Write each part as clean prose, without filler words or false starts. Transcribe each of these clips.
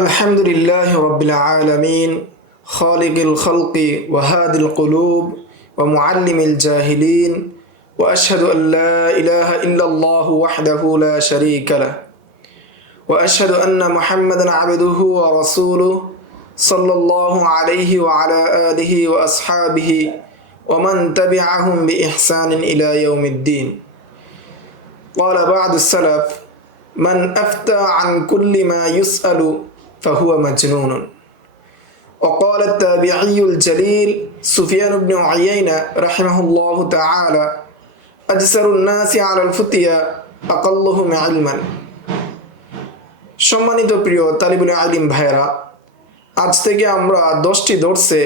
الحمد لله رب العالمين خالق الخلق وهادي القلوب ومعلم الجاهلين وأشهد أن لا إله إلا الله وحده لا شريك له وأشهد أن محمدا عبده ورسوله صلى الله عليه وعلى آله وأصحابه ومن تبعهم بإحسان إلى يوم الدين. قال بعض السلف: من أفتى عن كل ما يسأل فهو مجنون. وقال التابعي الجليل سفيان بن عيينة رحمه الله تعالى: أجسر الناس على الفتيا أقلهم علما. সম্মানিত প্রিয় তালিবুল ইলম ভাইরা, আজ থেকে আমরা 10টি দর্সে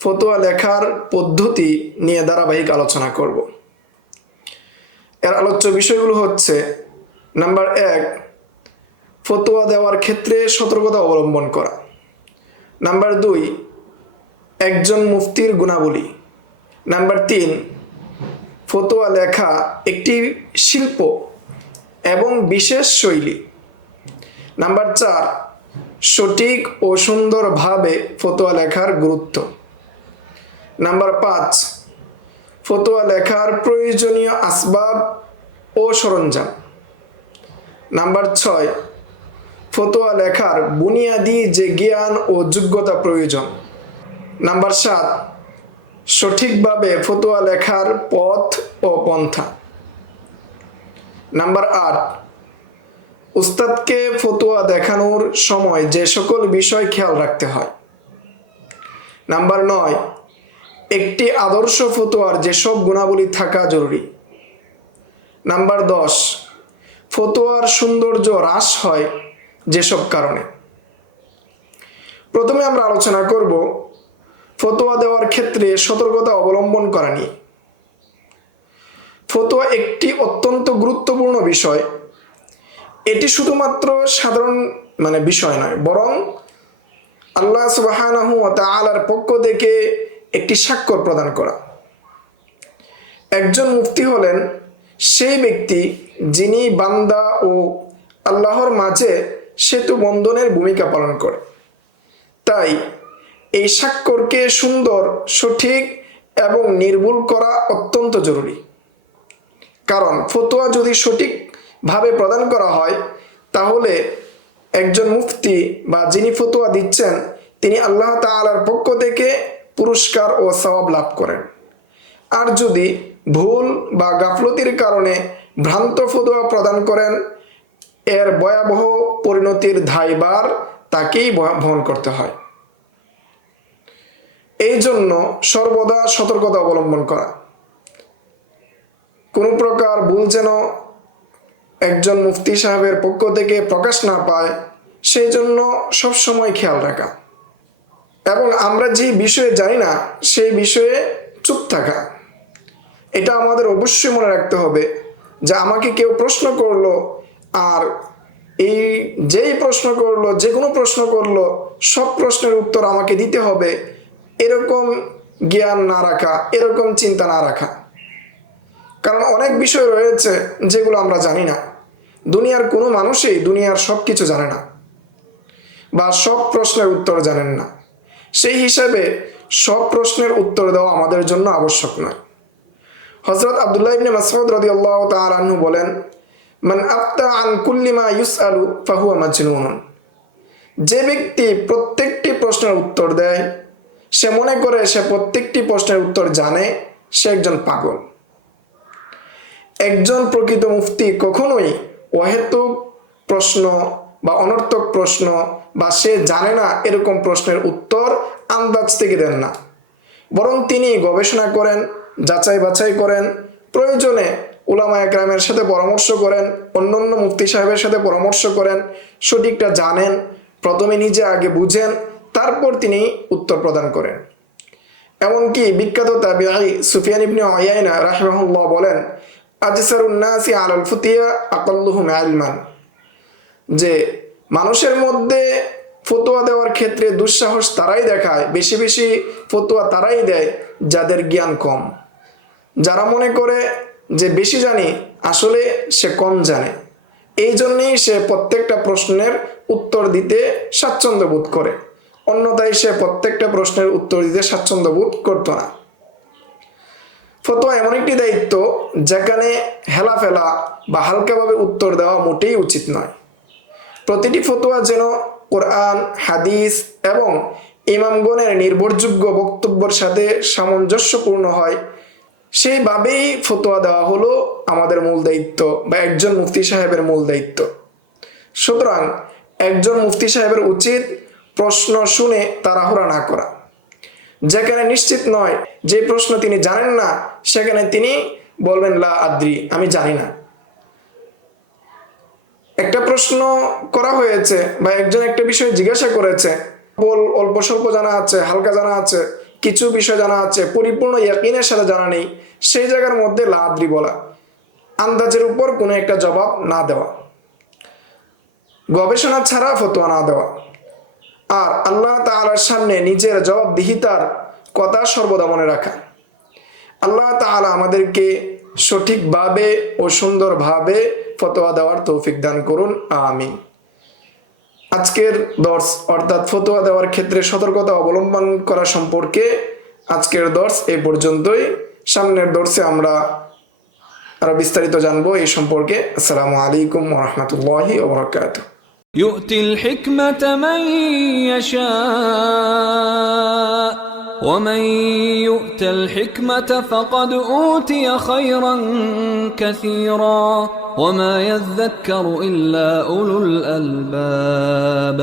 ফতোয়া লেখার পদ্ধতি নিয়ে ধারাবাহিক আলোচনা করব। এর আলোচ্য বিষয়গুলো হচ্ছে: নাম্বার 1, ফতোয়া দেওয়ার ক্ষেত্রে সতর্কতা অবলম্বন করা। নাম্বার 2, একজন মুফতির গুণাবলী। নাম্বার 3, ফতোয়া লেখা একটি শিল্প এবং বিশেষ শৈলী। নাম্বার 4, সঠিক ও সুন্দরভাবে ফতোয়া লেখার গুরুত্ব। নাম্বার 5, ফতোয়া লেখার প্রয়োজনীয় আসবাব ও সরঞ্জাম। নাম্বার 6, ফতোয়া লেখার বুনিয়াদি যে জ্ঞান ও যোগ্যতা প্রয়োজন। নাম্বার 7, সঠিকভাবে ফতোয়া লেখার পথ ও পন্থা। নাম্বার 8, উস্তাদকে ফতোয়া দেখানোর সময় যে সকল বিষয় খেয়াল রাখতে হয়। নাম্বার 9, একটি আদর্শ ফতোয়ার যেসব গুণাবলী থাকা জরুরি। নাম্বার 10, ফতোয়ার সৌন্দর্য হ্রাস হয় যেসব কারণে। প্রথমে আমরা আলোচনা করব ফতোয়া দেওয়ার ক্ষেত্রে সতর্কতা অবলম্বন করা নিয়ে। ফতোয়া একটি অত্যন্ত গুরুত্বপূর্ণ বিষয়। এটি শুধুমাত্র সাধারণ বিষয় নয়, বরং আল্লাহ সুবহানাহু ওয়া তাআলার পক্ষ থেকে একটি স্বাক্ষর প্রদান করা। একজন মুফতি হলেন সেই ব্যক্তি যিনি বান্দা ও আল্লাহর মাঝে সেতু বন্ধনের ভূমিকা পালন করে। তাই এই স্বাক্ষরকে সুন্দর, সঠিক এবং নির্ভুল করা অত্যন্ত জরুরি। কারণ ফতোয়া যদি সঠিকভাবে প্রদান করা হয়, তাহলে একজন মুফতি বা যিনি ফতোয়া দিচ্ছেন তিনি আল্লাহ তাআলার পক্ষ থেকে পুরস্কার ও সওয়াব লাভ করেন। আর যদি ভুল বা গাফলতির কারণে ভ্রান্ত ফতোয়া প্রদান করেন, এর ভয়াবহ পরিণতির দায়ভার তাকেই বহন করতে হয়। এই জন্য সর্বদা সতর্কতা অবলম্বন করা, কোনো প্রকার ভুল যেন একজন মুফতি সাহেবের পক্ষ থেকে প্রকাশ না পায়, সেই জন্য সবসময় খেয়াল রাখা এবং আমরা যে বিষয়ে জানি না সেই বিষয়ে চুপ থাকা। এটা আমাদের অবশ্যই মনে রাখতে হবে যে আমাকে কেউ প্রশ্ন করলো, আর যেই প্রশ্ন করলো, যে কোনো প্রশ্ন করলো, সব প্রশ্নের উত্তর আমাকে দিতে হবে, এরকম জ্ঞান না রাখা, এরকম চিন্তা না রাখা। কারণ অনেক বিষয় রয়েছে যেগুলো আমরা জানি না। দুনিয়ার কোনো মানুষই দুনিয়ার সব কিছু জানে না বা সব প্রশ্নের উত্তর জানেন না। সেই হিসাবে সব প্রশ্নের উত্তর দেওয়া আমাদের জন্য আবশ্যক নয়। হযরত আব্দুল্লাহ ইবনে মাসউদ রাদিয়াল্লাহু তাআলা আনহু বলেন, মান আফতা আন কুল্লি মা ইউসআলু ফাহুয়া মাজনুন। যে ব্যক্তি প্রত্যেকটি প্রশ্নের উত্তর দেয়, সে মনে করে সে প্রত্যেকটি প্রশ্নের উত্তর জানে, সে একজন পাগল। একজন প্রকৃত মুফতি কখনোই অহেতুক প্রশ্ন বা অনর্থক প্রশ্ন বা সে জানে না এরকম প্রশ্নের উত্তর আন্দাজ থেকে দেন না, বরং তিনি গবেষণা করেন, যাচাই বাছাই করেন, প্রয়োজনে উলামা একরামের সাথে পরামর্শ করেন, অন্যান্য মুফতি সাহেবের সাথে পরামর্শ করেন, সঠিকটা জানেন, প্রথমে নিজে আগে বুঝেন, তারপর তিনি উত্তর প্রদান করেন। এমনকি বিখ্যাত তাবিঈ সুফিয়ান ইবনে উয়াইনা রাহিমাহুল্লাহ বলেন, আজসারুন নাসি আলাল ফুতিয়া আকাল্লুহুম ইলমান। যে মানুষের মধ্যে ফতোয়া দেওয়ার ক্ষেত্রে দুঃসাহস তারাই দেখায়, বেশি বেশি ফতোয়া তারাই দেয় যাদের জ্ঞান কম। যারা মনে করে যে বেশি জানি, আসলে সে কম জানে। এই জন্যেই সে প্রত্যেকটা প্রশ্নের উত্তর দিতে স্বাচ্ছন্দ্য বোধ করে, অন্যথায় সে প্রত্যেকটা প্রশ্নের উত্তর দিতে স্বাচ্ছন্দ্য বোধ করতো না। ফতোয়া এমন একটি দায়িত্ব যেখানে হেলাফেলা বা হালকাভাবে উত্তর দেওয়া মোটেই উচিত নয়। প্রতিটি ফতোয়া যেন কোরআন, হাদিস এবং ইমামগণের নির্ভরযোগ্য বক্তব্যের সাথে সামঞ্জস্যপূর্ণ হয়, সেইভাবেই ফতোয়া দেওয়া হলো আমাদের মূল দায়িত্ব বা একজন মুফতি সাহেবের মূল দায়িত্ব। সুতরাং একজন মুফতি সাহেবের উচিত প্রশ্ন শুনে তাড়াহুড়া না করা। যেখানে নিশ্চিত নয়, যে প্রশ্ন তিনি জানেন না, সেখানে তিনি বলবেন লা আদ্রি, আমি জানি না। একটা প্রশ্ন করা হয়েছে বা একজন একটা বিষয় জিজ্ঞাসা করেছে, অল্প স্বল্প জানা আছে, হালকা জানা আছে, কিছু বিষয় জানা আছে, পরিপূর্ণ ইয়াকিনের সাথে জানা নেই, সেই জায়গার মধ্যে লা আদ্রি বলা, আন্দাজের উপর কোনো একটা জবাব না দেওয়া, গবেষণা ছাড়া ফতোয়া না দেওয়া, আর আল্লাহ তাআলার সামনে নিজের জবাবদিহিতার কথা সর্বদা মনে রাখা। আল্লাহ তাআলা আমাদেরকে সঠিকভাবে ও সুন্দরভাবে ফতোয়া দেওয়ার তৌফিক দান করুন, আমিন। আজকের দর্স অর্থাৎ ফতোয়া দেওয়ার ক্ষেত্রে সতর্কতা অবলম্বন করা সম্পর্কে আজকের দর্স এই পর্যন্তই। সামনের দর্সে আমরা আরো বিস্তারিত জানবো এই সম্পর্কে। আসসালামু আলাইকুম ওয়া রাহমাতুল্লাহি ওয়া বারাকাতুহু। يؤتي الحكمة من يشاء ومن يؤت الحكمة فقد أوتي خيرا كثيرا وما يذكر إلا أولو الألباب